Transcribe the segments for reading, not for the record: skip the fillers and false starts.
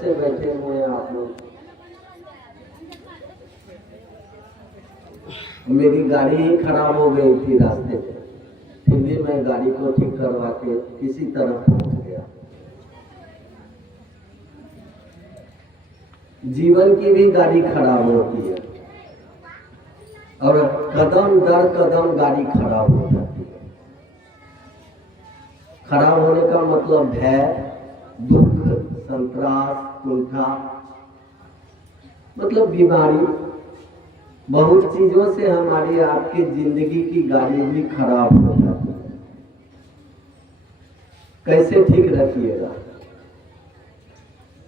कैसे बैठे हुए हैं आप लोग? मेरी गाड़ी ही खराब हो गई थी रास्ते में, फिर भी मैं गाड़ी को ठीक करवा के किसी तरह पहुंच गया। जीवन की भी गाड़ी खराब होती है और कदम दर कदम गाड़ी खराब हो जाती है। खराब होने का मतलब भय, दुख, संतरास, कुंठा, मतलब बीमारी, बहुत चीजों से हमारी आपकी जिंदगी की गाड़ी भी खराब हो जाती है। कैसे ठीक रखिएगा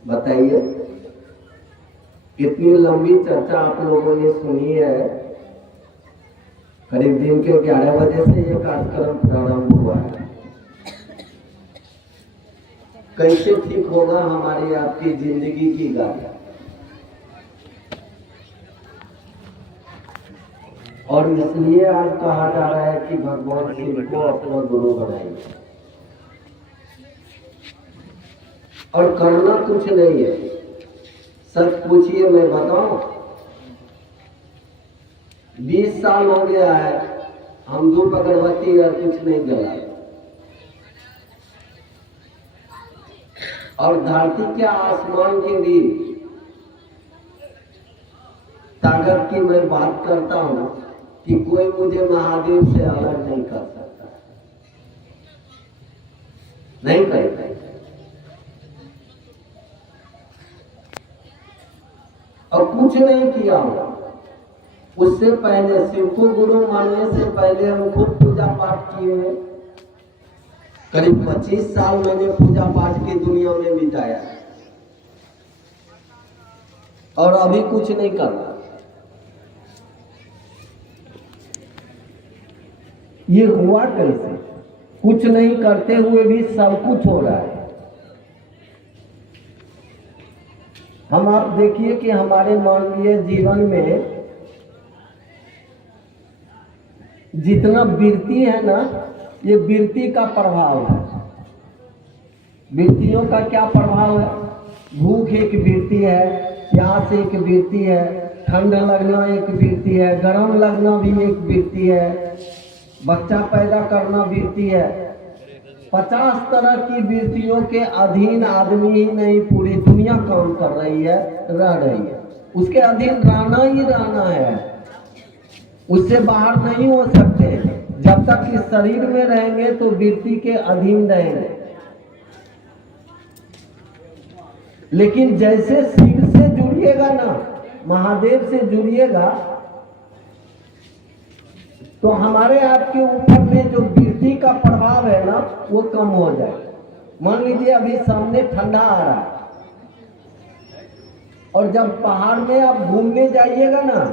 बताइए? कितनी लंबी चर्चा आप लोगों ने सुनी है। करीब दिन के 11 बजे से ये कार्यक्रम प्रारंभ हुआ है। कैसे ठीक होगा हमारी आपकी जिंदगी की गाड़ी? और इसलिए आज कहा जा रहा है कि भगवान शिव को अपना गुरु बनाइए। और करना कुछ नहीं है, सच पूछिए, मैं बताऊं, 20 साल हो गया है हम धूप अगरबत्ती और कुछ नहीं जलाए। और धरती क्या आसमान के भी ताकत की मैं बात करता हूं कि कोई मुझे महादेव से अलग नहीं कर सकता, नहीं करेगा। और कुछ नहीं किया होगा। उससे पहले शिव को गुरु मानने से पहले हम खुद पूजा पाठ किए हैं। करीब 25 साल मैंने पूजा पाठ की दुनिया में बिताया और अभी कुछ नहीं करना। ये हुआ कैसे? कुछ नहीं करते हुए भी सब कुछ हो रहा है। हम आप देखिए कि हमारे मानवीय जीवन में जितना वृत्ति है ना, ये वृत्ति का प्रभाव है। वृत्तियों का क्या प्रभाव है? भूख एक वृत्ति है, प्यास एक वृत्ति है, ठंड लगना एक वृत्ति है, गर्म लगना भी एक वृत्ति है, बच्चा पैदा करना वृत्ति है। 50 तरह की वृत्तियों के अधीन आदमी ही नहीं, पूरी दुनिया काम कर रही है, रह रही है। उसके अधीन रहना ही रहना है, उससे बाहर नहीं हो सकते। जब तक इस शरीर में रहेंगे तो वृत्ति के अधीन रहेंगे। लेकिन जैसे शिव से जुड़िएगा ना, महादेव से जुड़िएगा, तो हमारे आपके ऊपर में जो वृत्ति का प्रभाव है ना, वो कम हो जाए। मान लीजिए अभी सामने ठंडा आ रहा है और जब पहाड़ में आप घूमने जाइएगा ना,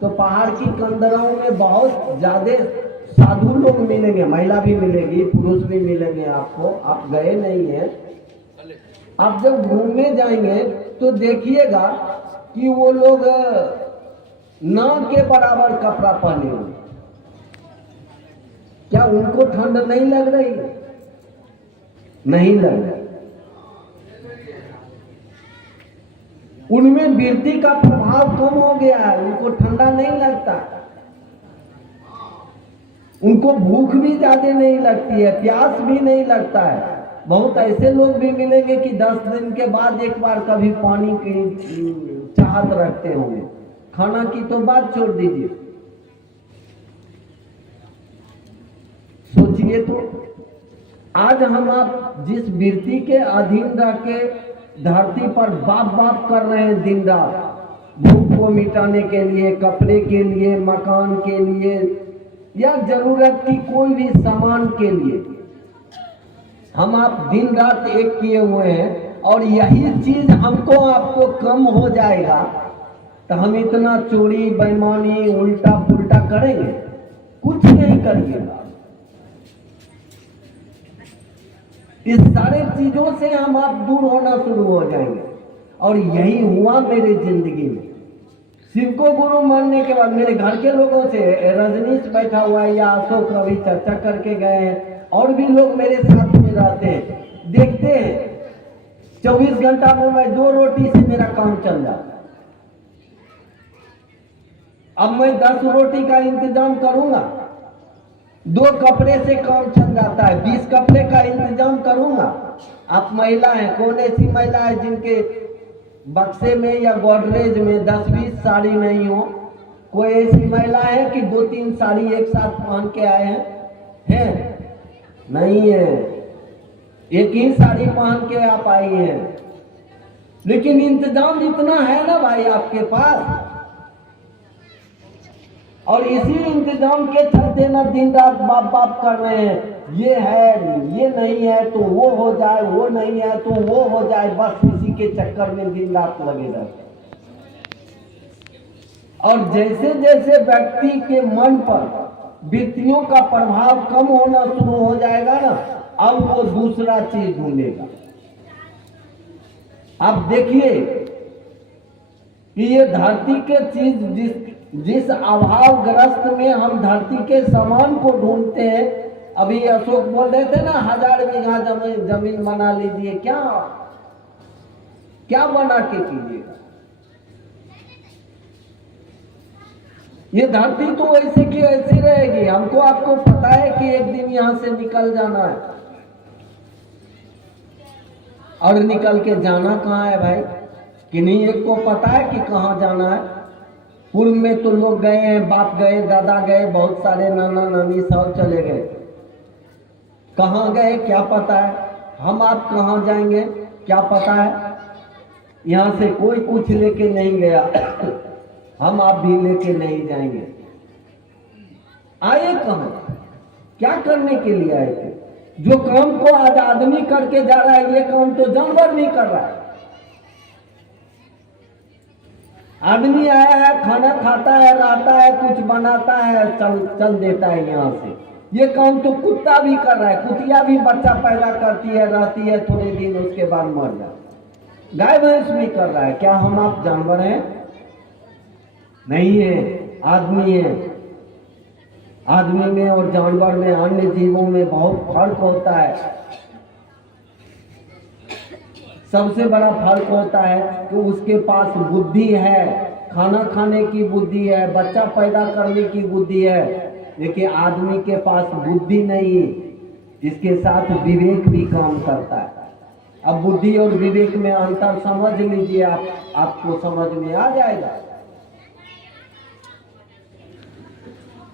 तो पहाड़ की कंदराओं में बहुत ज्यादा साधु लोग मिलेंगे, महिला भी मिलेगी, पुरुष भी मिलेंगे आपको। आप गए नहीं हैं, आप जब घूमने जाएंगे तो देखिएगा कि वो लोग नाव के बराबर कपड़ा पहने हुए। क्या उनको ठंड नहीं लग रही? नहीं लग रही। उनमें वृत्ति का प्रभाव कम हो गया है, उनको ठंडा नहीं लगता, उनको भूख भी ज्यादा नहीं लगती है, प्यास भी नहीं लगता है। बहुत ऐसे लोग भी मिलेंगे कि 10 दिन के बाद एक बार कभी पानी की चाहत रखते होंगे। खाना की तो बात छोड़ दीजिए। सोचिए तो, आज हम आप जिस वृत्ति के अधीन रह के धरती पर बाप बाप कर रहे हैं दिन रात, भूख को मिटाने के लिए, कपड़े के लिए, मकान के लिए, या जरूरत की कोई भी सामान के लिए, हम आप दिन रात एक किए हुए हैं। और यही चीज हमको आपको कम हो जाएगा तो हम इतना चोरी, बेईमानी, उल्टा पुल्टा करेंगे? कुछ नहीं करिएगा। इस सारे चीजों से हम आप दूर होना शुरू हो जाएंगे। और यही हुआ मेरे जिंदगी में। शिव को गुरु मानने के बाद मेरे घर के लोगों से, रजनीश बैठा हुआ है या अशोक अभी चर्चा करके गए हैं, और भी लोग मेरे साथ में रहते हैं, देखते हैं 24 घंटा में मैं 2 रोटी से मेरा काम चल जाता। अब मैं 10 रोटी का इंतजाम करूंगा, 2 कपड़े से काम चल जाता है, 20 कपड़े का इंतजाम करूंगा। आप महिला हैं, कौन ऐसी महिला है जिनके बक्से में या गोदरेज में 10-20 साड़ी नहीं हो? कोई ऐसी महिला है कि 2-3 साड़ी एक साथ पहन के आए हैं? नहीं है, एक ही साड़ी पहन के आप आई हैं। लेकिन इंतजाम इतना है ना भाई आपके पास, और इसी इंतजाम के चलते ना दिन रात बाप बाप कर रहे हैं, ये है, ये नहीं है तो वो हो जाए, वो नहीं है तो वो हो जाए, बस इसी के चक्कर में दिन रात लगे रहते। और जैसे जैसे व्यक्ति के मन पर वृत्तियों का प्रभाव कम होना शुरू हो जाएगा ना, अब वो दूसरा चीज ढूंढेगा। आप देखिए कि ये धरती के चीज जिस अभावग्रस्त में हम धरती के सामान को ढूंढते हैं, अभी अशोक बोल रहे थे ना 1000 बीघा जमीन बना लीजिए, क्या बना के कीजिएगा? ये धरती तो ऐसे की ऐसी रहेगी। हमको आपको पता है कि एक दिन यहां से निकल जाना है, और निकल के जाना कहाँ है भाई? कि नहीं एक को पता है कि कहाँ जाना है? पूर्व में तो लोग गए हैं, बाप गए, दादा गए, बहुत सारे नाना नानी सब चले गए। कहाँ गए क्या पता है? हम आप कहाँ जाएंगे क्या पता है? यहाँ से कोई कुछ लेके नहीं गया, हम आप भी लेके नहीं जाएंगे। आए कहाँ, क्या करने के लिए आए थे? जो काम को आज आदमी करके जा रहा है, ये काम तो जानवर नहीं कर रहा है। आदमी आया है, खाना खाता है, रहता है, कुछ बनाता है, चल देता है यहाँ से। ये काम तो कुत्ता भी कर रहा है। कुतिया भी बच्चा पैदा करती है, रहती है थोड़े दिन, उसके बाद मर जाती। गाय भैंस भी कर रहा है। क्या हम आप जानवर हैं? नहीं है, आदमी है। आदमी में और जानवर में, अन्य जीवों में बहुत फर्क होता है। सबसे बड़ा फर्क होता है कि उसके पास बुद्धि है, खाना खाने की बुद्धि है, बच्चा पैदा करने की बुद्धि है, लेकिन आदमी के पास बुद्धि नहीं, इसके साथ विवेक भी काम करता है। अब बुद्धि और विवेक में अंतर समझ लीजिए, आपको समझ में आ जाएगा।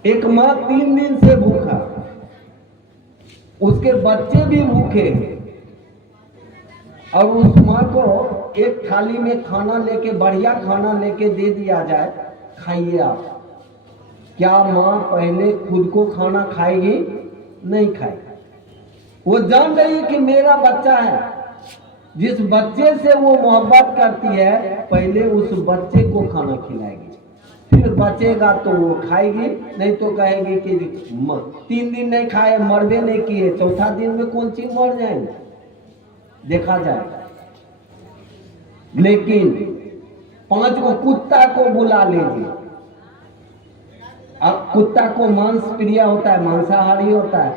एक माँ 3 दिन से भूखा, उसके बच्चे भी भूखे, और उस माँ को एक थाली में खाना लेके, बढ़िया खाना लेके दे दिया जाए, खाइए आप। क्या माँ पहले खुद को खाना खाएगी? नहीं खाएगी। वो जान रही कि मेरा बच्चा है। जिस बच्चे से वो मोहब्बत करती है, पहले उस बच्चे को खाना खिलाएगी, फिर बचेगा तो वो खाएगी, नहीं तो कहेगी कि 3 दिन नहीं खाए, मरबे नहीं किए, चौथा दिन में कौन चीज मर जाएंगे, देखा जाए। लेकिन 5 को कुत्ता को बुला लीजिए। अब कुत्ता को मांस प्रिय होता है, मांसाहारी होता है।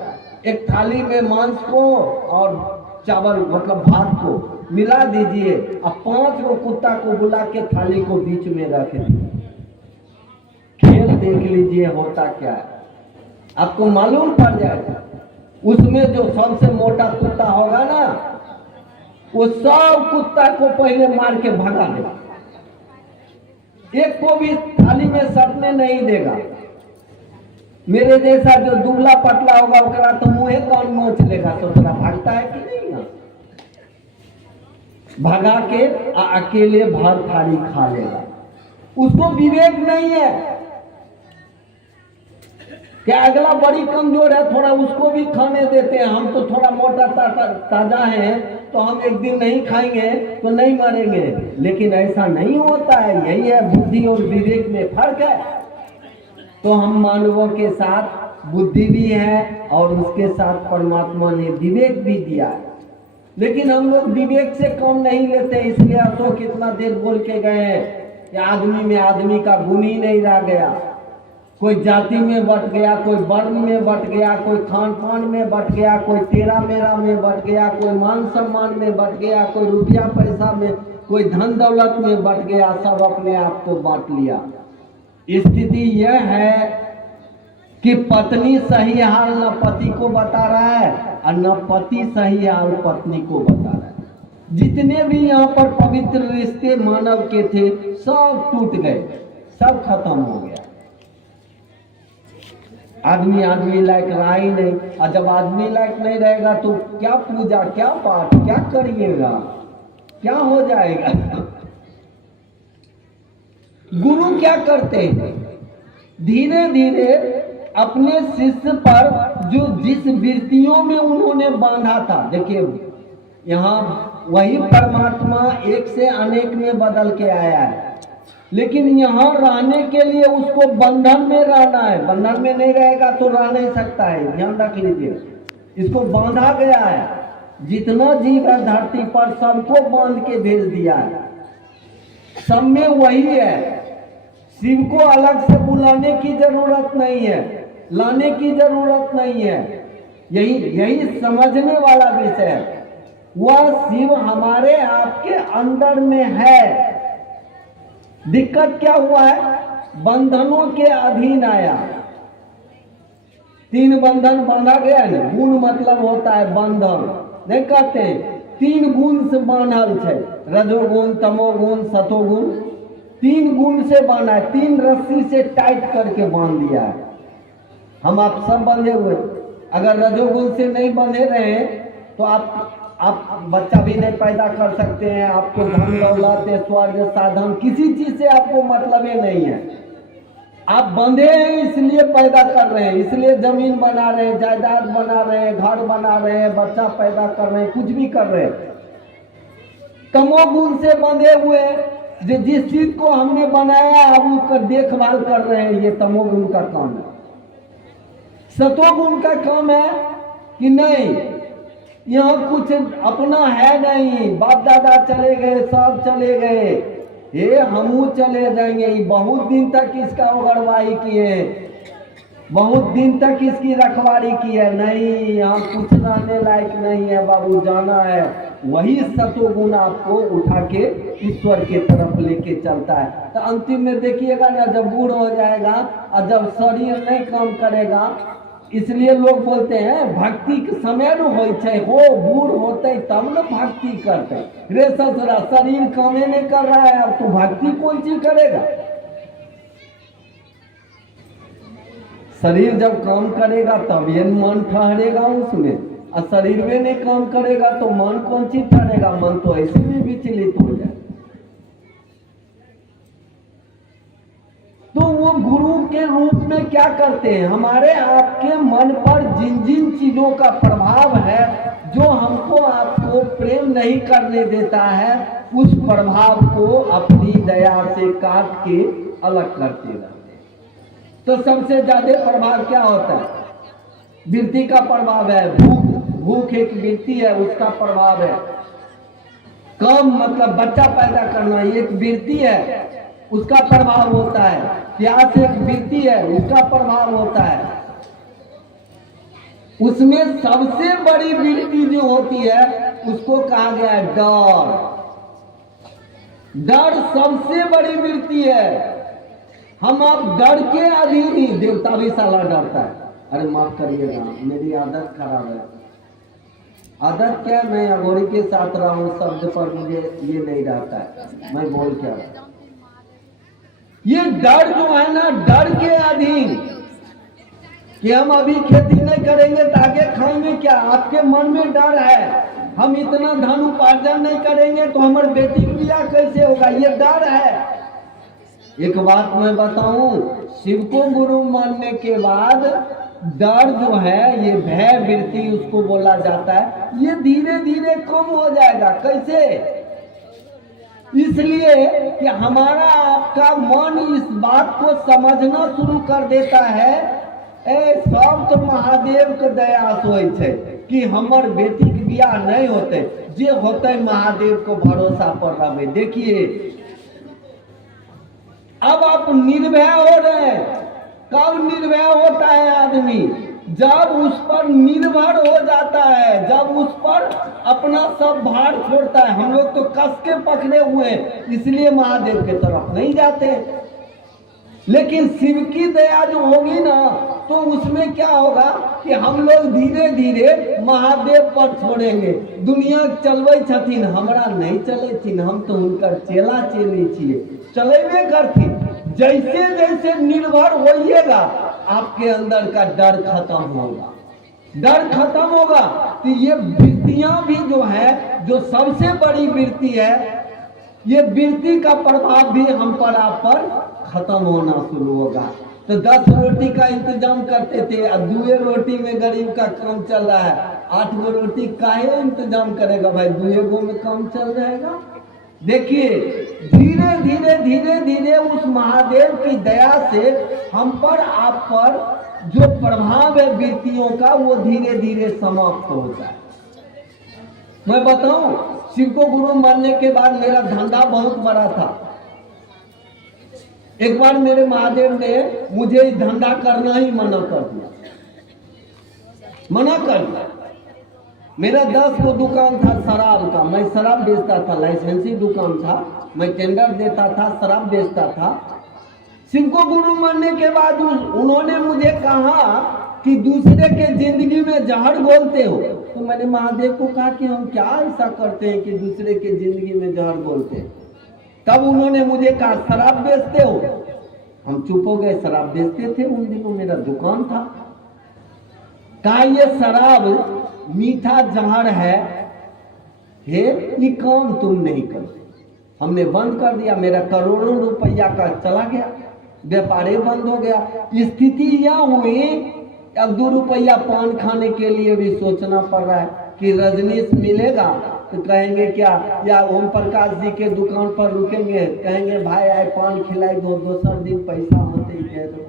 एक थाली में मांस को और चावल मतलब भात को मिला दीजिए, अब 5 को कुत्ता को बुला के थाली को बीच में रख दीजिए। खेल देख लीजिए होता क्या है, आपको मालूम पड़ जाएगा। उसमें जो सबसे मोटा कुत्ता होगा ना, वो सब कुत्ता को पहले मार के भगा देगा, एक को भी थाली में सटने नहीं देगा। मेरे जैसा जो दुबला पतला होगा, उसका तो मुँहे कान नोच लेगा, तो थोड़ा भागता है कि नहीं ना? भगा के अकेले भर थाली खा लेगा। उसको विवेक नहीं है कि अगला बड़ी कमजोर है, थोड़ा उसको भी खाने देते हैं। हम तो थोड़ा मोटा ताजा है, तो हम एक दिन नहीं खाएंगे तो नहीं मरेंगे। लेकिन ऐसा नहीं होता है। यही है, बुद्धि और विवेक में फर्क है। तो हम मानवों के साथ बुद्धि भी है और उसके साथ परमात्मा ने विवेक भी दिया है, लेकिन हम लोग विवेक से कम नहीं लेते। इसलिए अशोक इतना देर बोल के गए कि आदमी में आदमी का गुण ही नहीं रह गया। कोई जाति में बट गया, कोई वर्ण में बट गया, कोई खान पान में बट गया, कोई तेरा मेरा में बट गया, कोई मान सम्मान में बट गया, कोई रुपया पैसा में, कोई धन दौलत में बट गया, सब अपने आप को बांट लिया। स्थिति यह है कि पत्नी सही हाल न पति को बता रहा है और न पति सही हाल पत्नी को बता रहा है। जितने भी यहाँ पर पवित्र रिश्ते मानव के थे सब टूट गए, सब खत्म हो गया। आदमी आदमी लायक रहा ही नहीं, और जब आदमी लायक नहीं रहेगा तो क्या पूजा, क्या पाठ, क्या करिएगा, क्या हो जाएगा। गुरु क्या करते हैं, धीरे धीरे अपने शिष्य पर जो जिस वृत्तियों में उन्होंने बांधा था, देखिए यहाँ वही परमात्मा एक से अनेक में बदल के आया है, लेकिन यहाँ रहने के लिए उसको बंधन में रहना है। बंधन में नहीं रहेगा तो रह नहीं सकता है, ध्यान रख लीजिए। इसको बांधा गया है, जितना जीव है धरती पर सबको बांध के भेज दिया है। सब में वही है, शिव को अलग से बुलाने की जरूरत नहीं है, लाने की जरूरत नहीं है। यही समझने वाला विषय है। वह शिव हमारे आपके अंदर में है। दिक्कत क्या हुआ है, बंधनों के अधीन आया। 3 बंधन बांधा गया है। गुण मतलब होता है बंधन, नहीं कहते 3 गुण से बांधल है, रजोगुण, तमोगुण, सतोगुण। 3 गुण से बांधा है, 3 रस्सी से टाइट करके बांध दिया है। हम आप सब बंधे हुए, अगर रजोगुण से नहीं बंधे रहे तो आप बच्चा भी नहीं पैदा कर सकते हैं। आपको धन दौलत ऐश्वर्य साधन किसी चीज से आपको मतलब ही नहीं है। आप बंधे हैं इसलिए पैदा कर रहे हैं, इसलिए जमीन बना रहे हैं, जायदाद बना रहे हैं, घर बना रहे हैं, बच्चा पैदा कर रहे हैं, कुछ भी कर रहे हैं। तमोगुण से बंधे हुए जो जिस चीज को हमने बनाया अब उसका देखभाल कर रहे हैं, ये तमोगुण का काम है। सतोगुण का काम है कि नहीं, यहाँ कुछ अपना है नहीं, बाप दादा चले गए, सब चले गए, ये हमू चले जाएंगे। बहुत दिन तक इसका उगड़वाही किए, बहुत दिन तक इसकी रखवाली की है, नहीं यहाँ कुछ रहने लायक नहीं है बाबू, जाना है। वही सतोगुण आपको उठा के ईश्वर के तरफ लेके चलता है। तो अंतिम में देखिएगा ना, जब बूढ़ हो जाएगा और जब शरीर नहीं काम करेगा, इसलिए लोग बोलते हैं भक्ति के समय न हो, बूढ़ होते तब न भक्ति करते। रे ससुरा, शरीर कामे नहीं कर रहा है, अब तो भक्ति कौन चीज करेगा। शरीर जब काम करेगा तब ये मन ठहरेगा उसमें, और शरीर में नहीं काम करेगा तो मन कौन चीज ठहरेगा। मन तो ऐसे में विचलित हो जाए। तो वो गुरु के रूप में क्या करते हैं, हमारे आपके मन पर जिन जिन चीजों का प्रभाव है, जो हमको आपको प्रेम नहीं करने देता है, उस प्रभाव को अपनी दया से काट के अलग करते रहते हैं। तो सबसे ज्यादा प्रभाव क्या होता है, वृत्ति का प्रभाव है। भूख एक वृत्ति है, उसका प्रभाव है। काम मतलब बच्चा पैदा करना एक वृत्ति है, उसका प्रभाव होता है। प्यास एक वृत्ति है, उसका प्रभाव होता है। उसमें सबसे बड़ी वृत्ति जो होती है उसको कहा गया है डर। डर सबसे बड़ी वृत्ति है। हम आप डर के अधीन ही, देवता भी साला डरता है। अरे माफ करिएगा, मेरी आदत खराब है। आदत क्या, मैं अघोरी के साथ रहा हूँ, शब्द पर मुझे ये नहीं रहता है, मैं बोल क्या रहा। ये डर जो है ना, डर के अधीन कि हम अभी खेती नहीं करेंगे तो आगे खाएंगे क्या, आपके मन में डर है। हम इतना धन उपार्जन नहीं करेंगे तो हमारे बेटी की ब्याह कैसे होगा, ये डर है। एक बात मैं बताऊं, शिव को गुरु मानने के बाद डर जो है, ये भय वृत्ति उसको बोला जाता है, ये धीरे धीरे कम हो जाएगा। कैसे, इसलिए कि हमारा आपका मन इस बात को समझना शुरू कर देता है, सब तो महादेव के दया से कि हमार बेटी के बियाह नहीं होते, जे होते महादेव को भरोसा पर रहे। देखिए अब आप निर्भय हो रहे हैं, कब निर्भय होता है आदमी? जब उस पर निर्भर हो जाता है, जब उस पर अपना सब भार छोड़ता है। हम लोग तो कस के पकड़े हुए हैं, इसलिए महादेव की तरफ नहीं जाते। लेकिन शिव की दया जो होगी ना, तो उसमें क्या होगा कि हम लोग धीरे धीरे महादेव पर छोड़ेंगे। दुनिया चलवे छथिन, हमरा नहीं चले छिन, हम तो उनका चेला चेली छिए, चलेबे करथिन। जैसे जैसे निर्भर होइएगा, आपके अंदर का डर खत्म होगा। डर खत्म होगा तो ये वृत्तियां भी जो है, जो सबसे बड़ी वृत्ति है, ये वृत्ति का प्रभाव भी हम पर आप पर खत्म होना शुरू होगा। तो 10 रोटी का इंतजाम करते थे, अब 2 रोटी में गरीब का काम चल रहा है। 8 रोटी काहे इंतजाम करेगा भाई, 2 में काम चल जाएगा। देखिए धीरे धीरे धीरे धीरे उस महादेव की दया से हम पर आप पर जो प्रभाव है वृत्तियों का, वो धीरे धीरे समाप्त होता है। मैं बताऊं, शिव को गुरु मानने के बाद मेरा धंधा बहुत बड़ा था। एक बार मेरे महादेव ने मुझे इस धंधा करना ही मना कर दिया, मना कर दिया। मेरा 10 को दुकान था शराब का, मैं शराब बेचता था, लाइसेंसी दुकान था, मैं टेंडर देता था, शराब बेचता था। शिव को गुरु मानने के बाद उन्होंने मुझे कहा कि दूसरे के जिंदगी में जहर घोलते हो। तो मैंने महादेव को कहा कि हम क्या ऐसा करते हैं कि दूसरे के जिंदगी में जहर घोलते हैं। तब उन्होंने मुझे कहा शराब बेचते हो। हम चुप हो गए, शराब बेचते थे, उन दिनों मेरा दुकान था। कहा ये शराब मीठा जहर है, ये काम तुम नहीं करते। हमने बंद कर दिया, मेरा करोड़ों रुपया का चला गया, व्यापार बंद हो गया। स्थिति यह हुई, अब 2 रुपया पान खाने के लिए भी सोचना पड़ रहा है कि रजनीश मिलेगा तो कहेंगे क्या, या ओम प्रकाश जी के दुकान पर रुकेंगे, कहेंगे भाई आए पान खिलाई दो, दूसर दिन पैसा होते ही कह दो।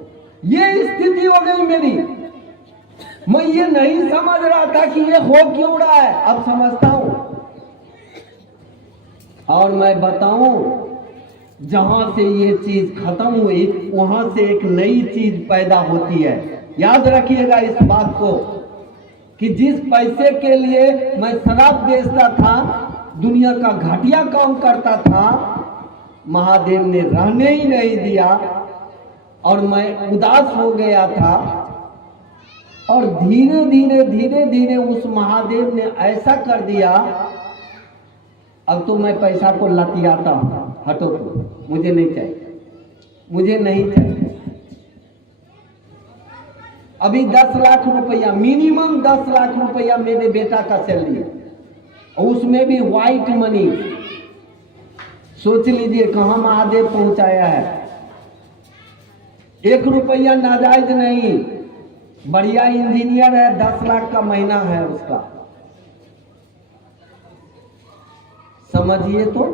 ये स्थिति हो गई मेरी। मैं ये नहीं समझ रहा था कि ये हो क्यों रहा है, अब समझता हूं। और मैं बताऊं, जहां से ये चीज खत्म हुई, वहां से एक नई चीज पैदा होती है। याद रखिएगा इस बात को कि जिस पैसे के लिए मैं शराब बेचता था, दुनिया का घटिया काम करता था, महादेव ने रहने ही नहीं दिया और मैं उदास हो गया था। और धीरे धीरे धीरे धीरे उस महादेव ने ऐसा कर दिया, अब तो मैं पैसा को लतियाता हूं, हटो तो मुझे नहीं चाहिए, मुझे नहीं चाहिए। अभी 10 लाख रुपया, मिनिमम 10 लाख रुपया मेरे बेटा का सैलरी है, और उसमें भी व्हाइट मनी। सोच लीजिए कहां महादेव पहुंचाया है। 1 रुपया नाजायज नहीं, बढ़िया इंजीनियर है, 10 लाख का महीना है उसका। समझिए तो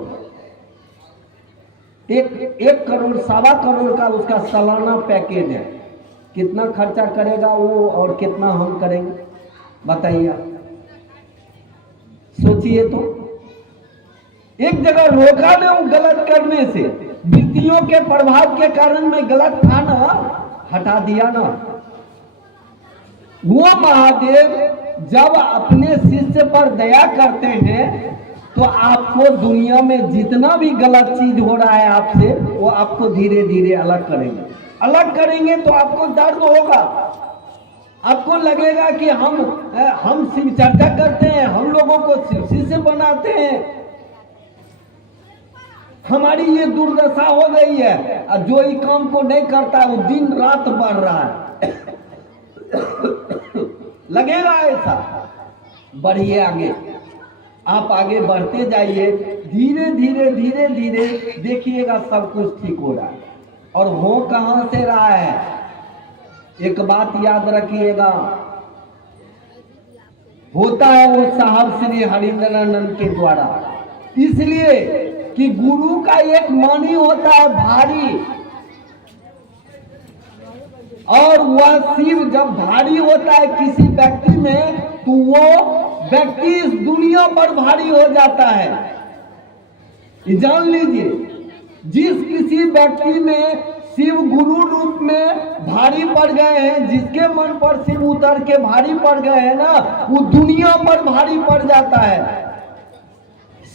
1 करोड़ 1.25 करोड़ का उसका सालाना पैकेज है। कितना खर्चा करेगा वो और कितना हम करेंगे, बताइए। सोचिए तो, एक जगह रोका ना वो गलत करने से, वृत्तियों के प्रभाव के कारण मैं गलत था ना, हटा दिया ना। वो महादेव जब अपने शिष्य पर दया करते हैं, तो आपको दुनिया में जितना भी गलत चीज हो रहा है आपसे, वो आपको धीरे धीरे अलग करेंगे। अलग करेंगे तो आपको दर्द होगा, आपको लगेगा कि हम शिव चर्चा करते हैं, हम लोगों को शिष्य बनाते हैं, हमारी ये दुर्दशा हो गई है। और जो ही काम को नहीं करता वो दिन रात बढ़ रहा है। लगेगा ऐसा, बढ़िए आगे, आप आगे बढ़ते जाइए, धीरे धीरे धीरे धीरे देखिएगा सब कुछ ठीक हो रहा है। और हो कहां से रहा है, एक बात याद रखिएगा, होता है वो साहब श्री हरिंद्रानंद के द्वारा। इसलिए कि गुरु का एक मणि होता है भारी, और वह शिव जब भारी होता है किसी व्यक्ति में, तो वो व्यक्ति इस दुनिया पर भारी हो जाता है। जान लीजिए, जिस किसी व्यक्ति में शिव गुरु रूप में भारी पड़ गए हैं। जिसके मन पर शिव उतर के भारी पड़ गए हैं ना, वो दुनिया पर भारी पड़ जाता है।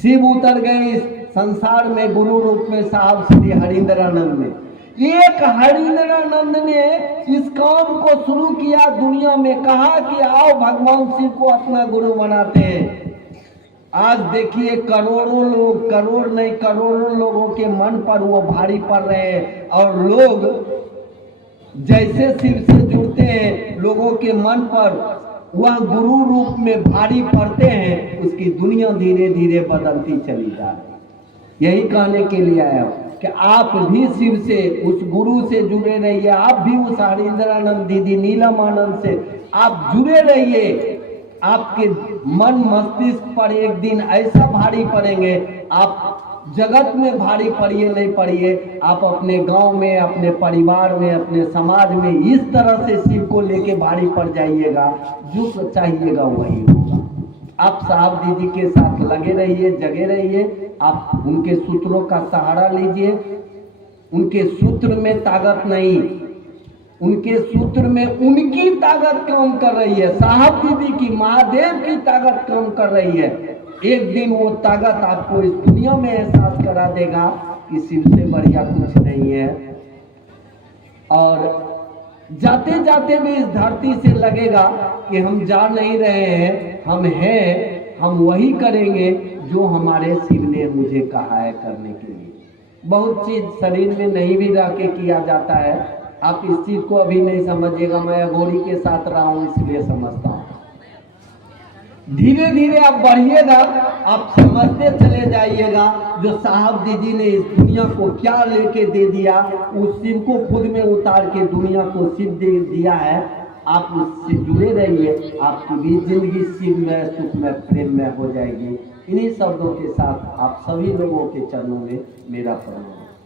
शिव उतर गए इस संसार में गुरु रूप में साहब श्री हरिंद्रानंद ने। एक हरिंद्रानंद ने इस काम को शुरू किया दुनिया में, कहा कि आओ भगवान शिव को अपना गुरु बनाते हैं। आज देखिए करोड़ों लोग, करोड़ नहीं करोड़ों लोगों के मन पर वो भारी पड़ रहे हैं। और लोग जैसे शिव से जुड़ते हैं, लोगों के मन पर वह गुरु रूप में भारी पड़ते हैं, उसकी दुनिया धीरे धीरे बदलती चली जा रही है। यही कहने के लिए आया कि आप भी शिव से, उस गुरु से जुड़े रहिए। आप भी उस हरिंद्रानंद दीदी, नीलम आनंद से आप जुड़े रहिए। आपके मन मस्तिष्क पर एक दिन ऐसा भारी पड़ेंगे, आप जगत में भारी पड़िए नहीं पड़िए, आप अपने गांव में, अपने परिवार में, अपने समाज में इस तरह से शिव को लेके भारी पड़ जाइएगा, जो चाहिएगा वही होगा। आप साहब दीदी के साथ लगे रहिए, जगे रहिए। आप उनके सूत्रों का सहारा लीजिए। उनके सूत्र में ताकत नहीं, उनके सूत्र में उनकी ताकत काम कर रही है। साहब दीदी की, महादेव की ताकत काम कर रही है। एक दिन वो ताकत आपको इस दुनिया में एहसास करा देगा कि शिव से बढ़िया कुछ नहीं है। और जाते जाते भी इस धरती से लगेगा कि हम जा नहीं रहे हैं, हम हैं, हम वही करेंगे जो हमारे शिव ने मुझे कहा है करने के लिए। बहुत चीज शरीर में नहीं भी रह के किया जाता है। आप इस चीज को अभी नहीं समझिएगा, मैं अघोरी के साथ रहा हूं इसलिए समझता हूं। धीरे धीरे आप बढ़िएगा, आप समझते चले जाइएगा जो साहब दीदी ने इस दुनिया को क्या लेके दे दिया, उस शिव को खुद में उतार के दुनिया को शिव दे दिया है। आप उससे जुड़े रहिए, आपकी भी जिंदगी शिव में, सुख में, प्रेम में हो जाएगी। इन्हीं शब्दों के साथ आप सभी लोगों के चरणों में मेरा प्रणाम।